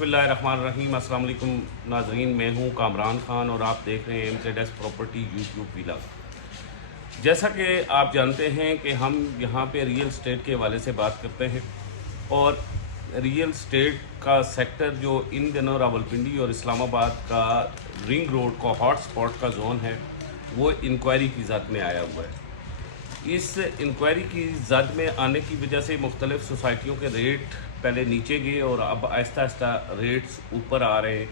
बिस्मिल्लाहिर्रहमानिर्रहीम। अस्सलाम वालेकुम नाज़रीन, मैं हूं कामरान ख़ान और आप देख रहे हैं MZS प्रॉपर्टी यूट्यूब व्लॉग। जैसा कि आप जानते हैं कि हम यहां पे रियल एस्टेट के हवाले से बात करते हैं और रियल एस्टेट का सेक्टर जो इन दिनों रावलपिंडी और इस्लामाबाद का रिंग रोड का हॉट स्पॉट का जोन है वो इंक्वायरी की ज़द में आया हुआ है। इस इंक्वायरी की जद में आने की वजह से मुख्तलिफ़ सोसाइटियों के रेट पहले नीचे गए और अब आहिस्ता आहिस्ता रेट्स ऊपर आ रहे हैं।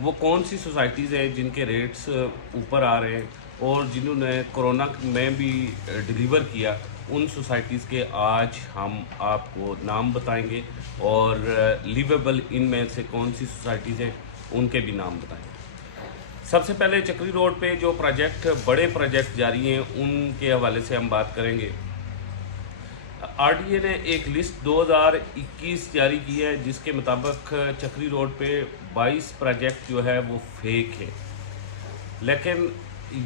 वो कौन सी सोसाइटीज़ हैं जिनके रेट्स ऊपर आ रहे हैं और जिन्होंने कोरोना में भी डिलीवर किया, उन सोसाइटीज़ के आज हम आपको नाम बताएंगे और लिवेबल इनमें से कौन सी सोसाइटीज़ हैं उनके भी नाम बताएंगे। सबसे पहले चक्री रोड पे जो प्रोजेक्ट बड़े प्रोजेक्ट जारी हैं उनके हवाले से हम बात करेंगे। RDA ने एक लिस्ट 2021 जारी की है जिसके मुताबिक चक्री रोड पे 22 प्रोजेक्ट जो है वो फेक है। लेकिन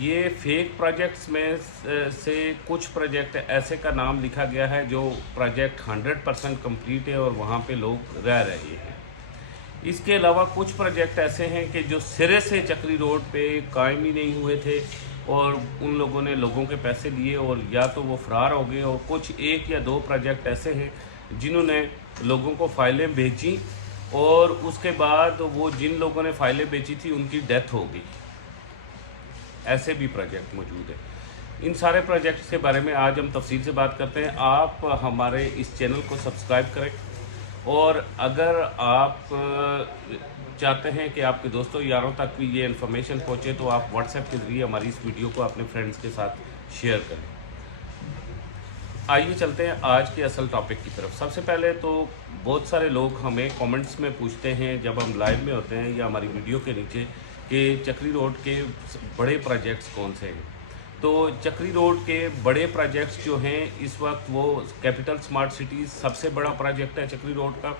ये फेक प्रोजेक्ट्स में से कुछ प्रोजेक्ट ऐसे का नाम लिखा गया है जो प्रोजेक्ट 100% कंप्लीट है और वहाँ पे लोग रह रहे हैं। इसके अलावा कुछ प्रोजेक्ट ऐसे हैं कि जो सिरे से चक्री रोड पे कायम ही नहीं हुए थे और उन लोगों ने लोगों के पैसे लिए और या तो वो फरार हो गए, और कुछ एक या दो प्रोजेक्ट ऐसे हैं जिन्होंने लोगों को फाइलें बेची और उसके बाद वो जिन लोगों ने फाइलें बेची थी उनकी डेथ हो गई। ऐसे भी प्रोजेक्ट मौजूद है। इन सारे प्रोजेक्ट्स के बारे में आज हम तफसील से बात करते हैं। आप हमारे इस चैनल को सब्सक्राइब करें और अगर आप चाहते हैं कि आपके दोस्तों यारों तक भी ये इन्फॉर्मेशन पहुंचे तो आप व्हाट्सएप के ज़रिए हमारी इस वीडियो को अपने फ्रेंड्स के साथ शेयर करें। आइए चलते हैं आज के असल टॉपिक की तरफ। सबसे पहले तो बहुत सारे लोग हमें कमेंट्स में पूछते हैं जब हम लाइव में होते हैं या हमारी वीडियो के नीचे कि चक्री रोड के बड़े प्रोजेक्ट्स कौन से हैं। तो चक्री रोड के बड़े प्रोजेक्ट्स जो हैं इस वक्त वो कैपिटल स्मार्ट सिटीज़ सबसे बड़ा प्रोजेक्ट है चक्री रोड का,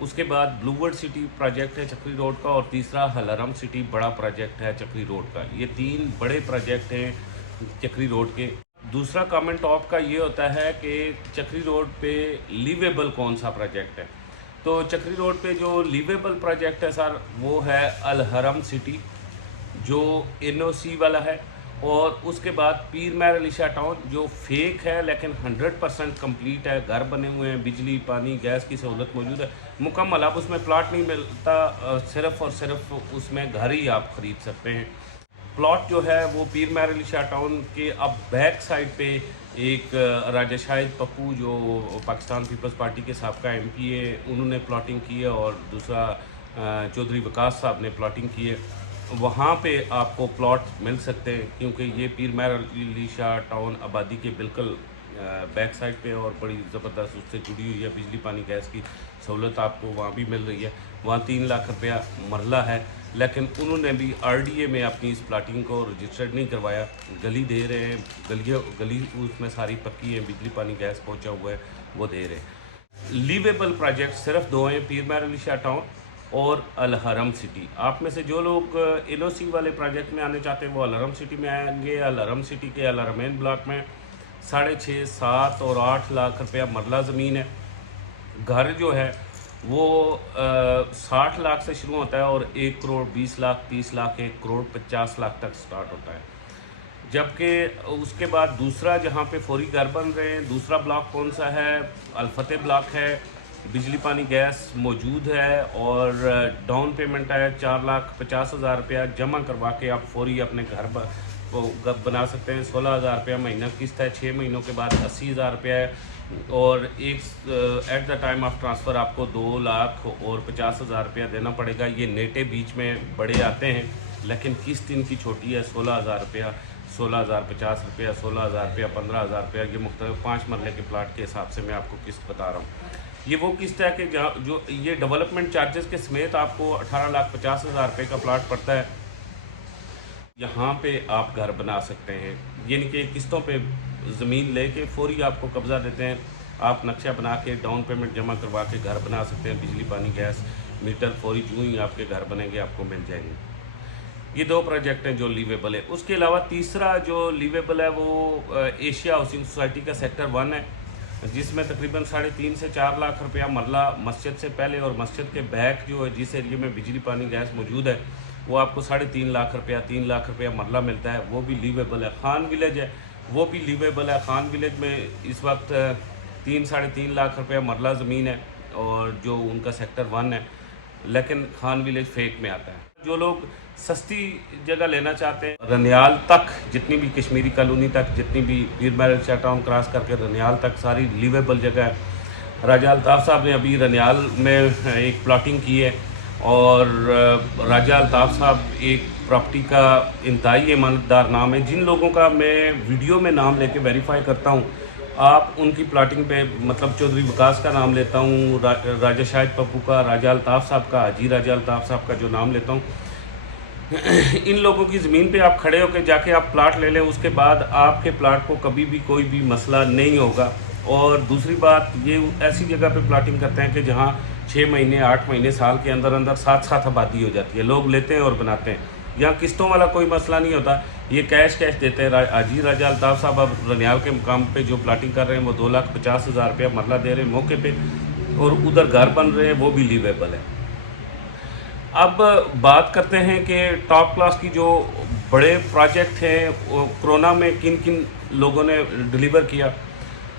उसके बाद ब्लूवर्ड सिटी प्रोजेक्ट है चक्री रोड का और तीसरा हलरम सिटी बड़ा प्रोजेक्ट है चक्री रोड का। ये तीन बड़े प्रोजेक्ट हैं चक्री रोड के। दूसरा कमेंट आपका ये होता है कि चक्री रोड पे लिवेबल कौन सा प्रोजेक्ट है। तो चक्री रोड पे जो लिवेबल प्रोजेक्ट है सर वो है अलहरम सिटी जो NOC वाला है, और उसके बाद पीर महर अलीशा टाउन जो फेक है लेकिन 100% कंप्लीट है, घर बने हुए हैं, बिजली पानी गैस की सहूलत मौजूद है मुकम्मल। अब उसमें प्लॉट नहीं मिलता, सिर्फ़ और सिर्फ उसमें घर ही आप ख़रीद सकते हैं। प्लॉट जो है वो पीर महर अलीशा टाउन के अब बैक साइड पे एक राजा शाहिद पप्पू जो पाकिस्तान पीपल्स पार्टी के साबका MP है उन्होंने प्लॉटिंग की है और दूसरा चौधरी वकास साहब ने प्लॉटिंग की है। वहाँ पे आपको प्लॉट मिल सकते हैं क्योंकि ये पीर महर अलीशा टाउन आबादी के बिल्कुल बैक साइड पे और बड़ी ज़बरदस्त उससे जुड़ी हुई है। बिजली पानी गैस की सहूलत आपको वहाँ भी मिल रही है। वहाँ 3 लाख रुपया मरला है, लेकिन उन्होंने भी RDA में अपनी इस प्लाटिंग को रजिस्टर्ड नहीं करवाया। गली दे रहे हैं, गली उसमें सारी पक्की है, बिजली पानी गैस पहुँचा हुआ है, वो दे रहे हैं। लिवेबल प्रोजेक्ट सिर्फ 2 हैं, पीर महर अलीशा टाउन और अलहरम सिटी। आप में से जो लोग NOC वाले प्रोजेक्ट में आने चाहते हैं वो अलहरम सिटी में आएंगे। अलहरम सिटी के अलरमैन ब्लॉक में 6.5, 7 और 8 लाख रुपया मरला ज़मीन है। घर जो है वो 60 लाख से शुरू होता है और 1 करोड़ 20 लाख 30 लाख 1 करोड़ 50 लाख तक स्टार्ट होता है। जबकि उसके बाद दूसरा जहाँ पे फौरी घर बन रहे हैं, दूसरा ब्लॉक कौन सा है, अलफतेह ब्लॉक है। बिजली पानी गैस मौजूद है और डाउन पेमेंट है 4,50,000 रुपया जमा करवा के आप फौरी अपने घर बना सकते हैं। 16,000 रुपया महीना किस्त है, 6 महीनों के बाद 80,000 रुपया है और एक at the time of transfer आपको 2,50,000 रुपया देना पड़ेगा। ये नेटे बीच में बड़े आते हैं लेकिन किस्त इनकी छोटी है, 16,000 रुपया, 16,050 रुपया, 16,000 रुपया, 15,000 रुपया। ये मुख्तलिफ 5 मरले के प्लाट के हिसाब से मैं आपको किस्त बता रहा हूँ। ये वो किस्त है कि जो ये डेवलपमेंट चार्जेस के समेत आपको 18,50,000 रुपये का प्लाट पड़ता है। यहाँ पे आप घर बना सकते हैं, यानी कि किस्तों पे ज़मीन लेके फौरी आपको कब्ज़ा देते हैं। आप नक्शा बना के डाउन पेमेंट जमा करवा के घर बना सकते हैं। बिजली पानी गैस मीटर फौरी जो ही आपके घर बनेंगे आपको मिल जाएंगे। ये 2 प्रोजेक्ट हैं जो लिवेबल है। उसके अलावा तीसरा जो लिवेबल है वो एशिया हाउसिंग सोसाइटी का सेक्टर 1 है जिसमें तकरीबन 3.5 से 4 लाख रुपया मरला मस्जिद से पहले और मस्जिद के बैक जो है जिस एरिए में बिजली पानी गैस मौजूद है वो आपको 3.5 लाख रुपया 3 लाख रुपया मरला मिलता है। वो भी लीवेबल है। खान विलेज है वो भी लीवेबल है। खान विलेज में इस वक्त 3-3.5 लाख रुपया मरला ज़मीन है और जो उनका सेक्टर 1 है, लेकिन खान विलेज फेक में आता है। जो लोग सस्ती जगह लेना चाहते हैं, रनियाल तक जितनी भी कश्मीरी कॉलोनी तक जितनी भी पीर महल शाह टाउन क्रॉस करके रनियाल तक सारी लिवेबल जगह है। राजा अल्ताफ़ साहब ने अभी रनियाल में एक प्लॉटिंग की है और राजा अल्ताफ़ साहब एक प्रॉपर्टी का इंतहाई ईमानदार नाम है। जिन लोगों का मैं वीडियो में नाम लेके वेरीफाई करता हूँ, आप उनकी प्लॉटिंग पे मतलब चौधरी विकास का नाम लेता हूँ, राजा शाहिद पप्पू का, राजा अल्ताफ़ साहब का, हाजी राजा अल्ताफ़ साहब का जो नाम लेता हूँ, इन लोगों की ज़मीन पे आप खड़े होकर जाके आप प्लाट ले लें, उसके बाद आपके प्लाट को कभी भी कोई भी मसला नहीं होगा। और दूसरी बात, ये ऐसी जगह पे प्लाटिंग करते हैं कि जहाँ 6 महीने 8 महीने साल के अंदर अंदर साथ साथ आबादी हो जाती है। लोग लेते हैं और बनाते हैं। यहाँ किस्तों वाला कोई मसला नहीं होता, ये कैश देते हैं। हाजी राजा अल्ताफ़ साहब अब रनियाल के मुकाम पे जो प्लाटिंग कर रहे हैं वो 2,50,000 रुपया मरला दे रहे हैं मौके पे, और उधर घर बन रहे हैं वो भी लीवेबल है। अब बात करते हैं कि टॉप क्लास की जो बड़े प्रोजेक्ट हैं कोरोना में किन किन लोगों ने डिलीवर किया।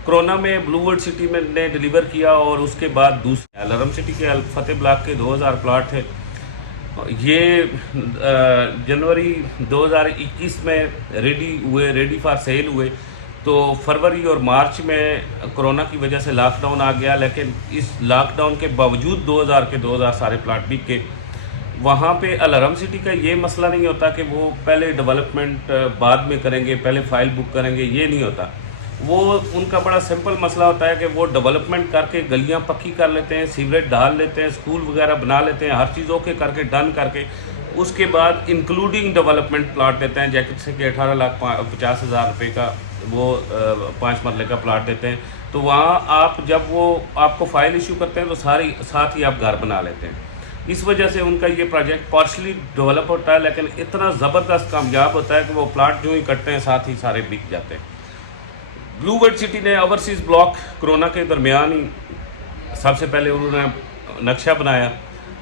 कोरोना में ब्लू वर्ल्ड सिटी में ने डिलीवर किया और उसके बाद दूसरे अलरम सिटी के फतेह ब्लॉक के 2000 प्लाट थे। ये जनवरी 2021 में रेडी फॉर सेल हुए। तो फरवरी और मार्च में कोरोना की वजह से लॉकडाउन आ गया, लेकिन इस लॉकडाउन के बावजूद 2000 सारे प्लाट बिक के। वहाँ पे अलरम सिटी का ये मसला नहीं होता कि वो पहले डेवलपमेंट बाद में करेंगे, पहले फ़ाइल बुक करेंगे, ये नहीं होता। वो उनका बड़ा सिंपल मसला होता है कि वो डेवलपमेंट करके गलियाँ पक्की कर लेते हैं, सीवरेज डाल लेते हैं, स्कूल वगैरह बना लेते हैं, हर चीज़ ओके करके डन करके उसके बाद इंक्लूडिंग डेवलपमेंट प्लाट देते हैं। जैसे कि 18,50,000 रुपये का वो 5 मरले का प्लाट देते हैं। तो वहाँ आप जब वो आपको फ़ाइल इशू करते हैं तो साथ ही आप घर बना लेते हैं। इस वजह से उनका ये प्रोजेक्ट पार्शली डेवलप होता है, लेकिन इतना ज़बरदस्त कामयाब होता है कि वो प्लाट जो ही कटते हैं साथ ही सारे बिक जाते हैं। ब्लू वर्ल्ड सिटी ने ओवरसीज़ ब्लॉक कोरोना के दरमियान ही सबसे पहले उन्होंने नक्शा बनाया,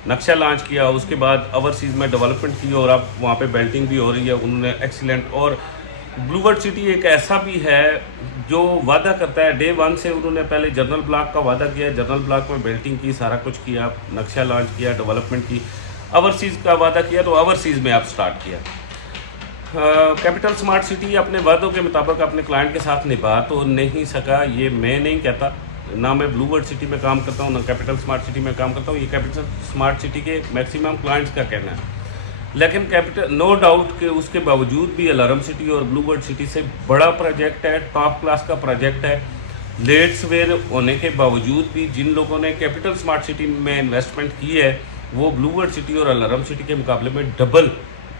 नक्शा लॉन्च किया, उसके बाद ओवरसीज़ में डेवलपमेंट की और अब वहाँ पे बिल्डिंग भी हो रही है। उन्होंने एक्सीलेंट, और ब्लू वर्ल्ड सिटी एक ऐसा भी है जो वादा करता है डे 1 से। उन्होंने पहले जनरल ब्लॉक का वादा किया, जनरल ब्लॉक में बिल्डिंग की, सारा कुछ किया, नक्शा लॉन्च किया, डेवलपमेंट की। ओवरसीज़ का वादा किया तो ओवरसीज़ में आप स्टार्ट किया। कैपिटल स्मार्ट सिटी अपने वादों के मुताबिक अपने क्लाइंट के साथ निभा तो नहीं सका। ये मैं नहीं कहता, ना मैं ब्लू वर्ल्ड सिटी में काम करता हूँ ना कैपिटल स्मार्ट सिटी में काम करता हूँ, ये कैपिटल स्मार्ट सिटी के मैक्सिमम क्लाइंट्स का कहना है। लेकिन कैपिटल नो डाउट कि उसके बावजूद भी अलरम सिटी और ब्लू वर्ल्ड सिटी से बड़ा प्रोजेक्ट है, टॉप क्लास का प्रोजेक्ट है। लेट सवेर होने के बावजूद भी जिन लोगों ने कैपिटल स्मार्ट सिटी में इन्वेस्टमेंट की है वो ब्लू वर्ल्ड सिटी और अलरम सिटी के मुकाबले में डबल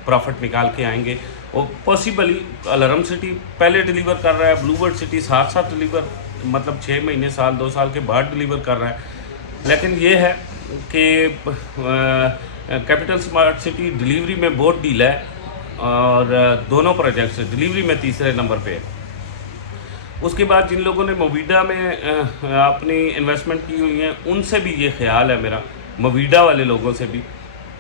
प्रॉफिट निकाल के आएंगे। और पॉसिबली अलरम सिटी पहले डिलीवर कर रहा है, ब्लू वर्ल्ड सिटी साथ डिलीवर, मतलब 6 महीने साल 2 साल के बाद डिलीवर कर रहा है। लेकिन ये है कि कैपिटल स्मार्ट सिटी डिलीवरी में बहुत डील है और दोनों प्रोजेक्ट्स डिलीवरी में तीसरे नंबर पे है। उसके बाद जिन लोगों ने मोविडा में अपनी इन्वेस्टमेंट की हुई है उनसे भी ये ख्याल है मेरा, मोविडा वाले लोगों से भी,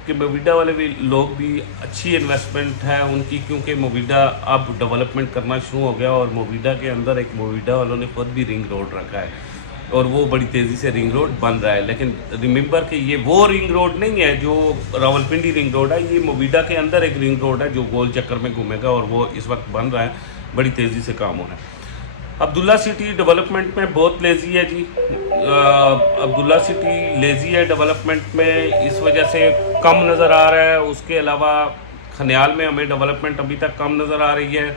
कि मोविडा वाले भी लोग भी अच्छी इन्वेस्टमेंट है उनकी, क्योंकि मोविडा अब डेवलपमेंट करना शुरू हो गया और मोविडा के अंदर एक मोविडा वालों ने खुद भी रिंग रोड रखा है और वो बड़ी तेज़ी से रिंग रोड बन रहा है। लेकिन रिमेंबर कि ये वो रिंग रोड नहीं है जो रावलपिंडी रिंग रोड है, ये मोविडा के अंदर एक रिंग रोड है जो गोल चक्कर में घूमेगा और वो इस वक्त बन रहा है, बड़ी तेज़ी से काम हो रहा है। अब्दुल्ला सिटी डेवलपमेंट में बहुत लेज़ी है जी। अब्दुल्ला सिटी लेज़ी है डेवलपमेंट में, इस वजह से कम नज़र आ रहा है। उसके अलावा खनियाल में हमें डेवलपमेंट अभी तक कम नज़र आ रही है।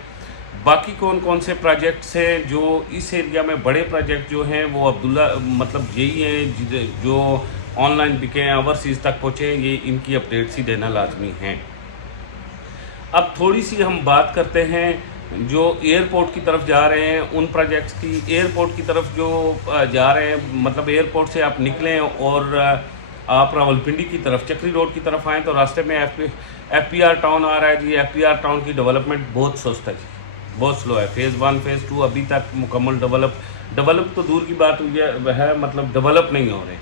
बाकी कौन कौन से प्रोजेक्ट्स हैं जो इस एरिया में बड़े प्रोजेक्ट जो हैं वो अब्दुल्ला मतलब यही हैं जो ऑनलाइन बिके हैं, ओवरसीज़ तक पहुँचे, ये इनकी अपडेट्स ही देना लाजमी हैं। अब थोड़ी सी हम बात करते हैं जो एयरपोर्ट की तरफ जा रहे हैं उन प्रोजेक्ट्स की। एयरपोर्ट की तरफ जो जा रहे हैं, मतलब एयरपोर्ट से आप निकलें और आप रावलपिंडी की तरफ चक्री रोड की तरफ आएँ तो रास्ते में FPR टाउन आ रहा है जी। FPR टाउन की डेवलपमेंट बहुत सुस्त है जी, बहुत स्लो है। फ़ेज़ 1 फ़ेज़ 2 अभी तक मुकम्मल डेवलप तो दूर की बात हुई है, मतलब डेवलप नहीं हो रहे।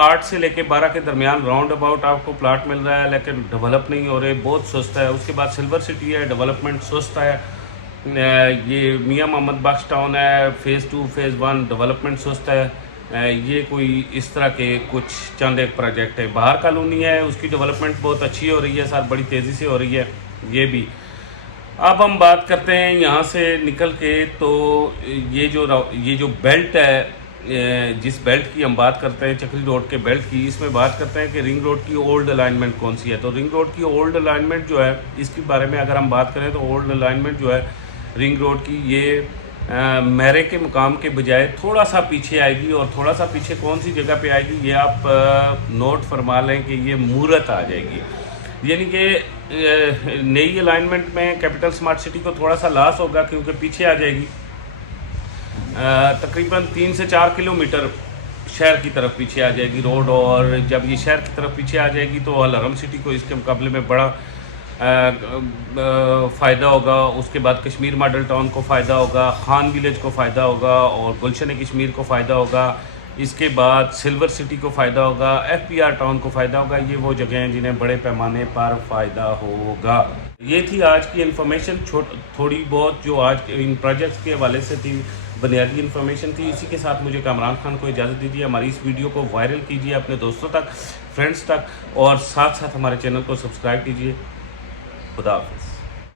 8 से लेके 12 के दरमियान राउंड अबाउट आपको प्लाट मिल रहा है, लेकिन डेवलप नहीं हो रहे, बहुत सुस्त है। उसके बाद सिल्वर सिटी है, डेवलपमेंट सुस्त है। ये मियां मोहम्मद बख्श टाउन है, फ़ेज़ 2 फ़ेज़ 1 डेवलपमेंट सुस्त है। ये कोई इस तरह के कुछ चंद एक प्रोजेक्ट है। बाहर कॉलोनी है, उसकी डेवलपमेंट बहुत अच्छी हो रही है सर, बड़ी तेज़ी से हो रही है ये भी। अब हम बात करते हैं यहाँ से निकल के, तो ये जो बेल्ट है, जिस बेल्ट की हम बात करते हैं चक्री रोड के बेल्ट की, इसमें बात करते हैं कि रिंग रोड की ओल्ड अलाइनमेंट कौन सी है। तो रिंग रोड की ओल्ड अलाइनमेंट जो है, इसके बारे में अगर हम बात करें तो ओल्ड अलाइनमेंट जो है रिंग रोड की, ये मैरे के मुकाम के बजाय थोड़ा सा पीछे आएगी। और थोड़ा सा पीछे कौन सी जगह पे आएगी, ये आप नोट फरमा लें कि ये मूरत आ जाएगी। यानी कि नई अलाइनमेंट में कैपिटल स्मार्ट सिटी को थोड़ा सा लॉस होगा, क्योंकि पीछे आ जाएगी तकरीबन 3 से 4 किलोमीटर शहर की तरफ पीछे आ जाएगी रोड। और जब ये शहर की तरफ पीछे आ जाएगी तो अलहरम सिटी को इसके मुकाबले में बड़ा फ़ायदा होगा। उसके बाद कश्मीर मॉडल टाउन को फ़ायदा होगा, खान विलेज को फ़ायदा होगा, और गुलशन कश्मीर को फ़ायदा होगा। इसके बाद सिल्वर सिटी को फ़ायदा होगा, FPR टाउन को फ़ायदा होगा। ये वो जगह हैं जिन्हें बड़े पैमाने पर फ़ायदा होगा। ये थी आज की इन्फॉर्मेशन, थोड़ी बहुत जो आज इन प्रोजेक्ट्स के हवाले से थी, बुनियादी इन्फॉर्मेशन थी। इसी के साथ मुझे कामरान खान को इजाज़त दीजिए। हमारी इस वीडियो को वायरल कीजिए अपने दोस्तों तक, फ्रेंड्स तक, और साथ साथ हमारे चैनल को सब्सक्राइब कीजिए। खुदा हाफिज़।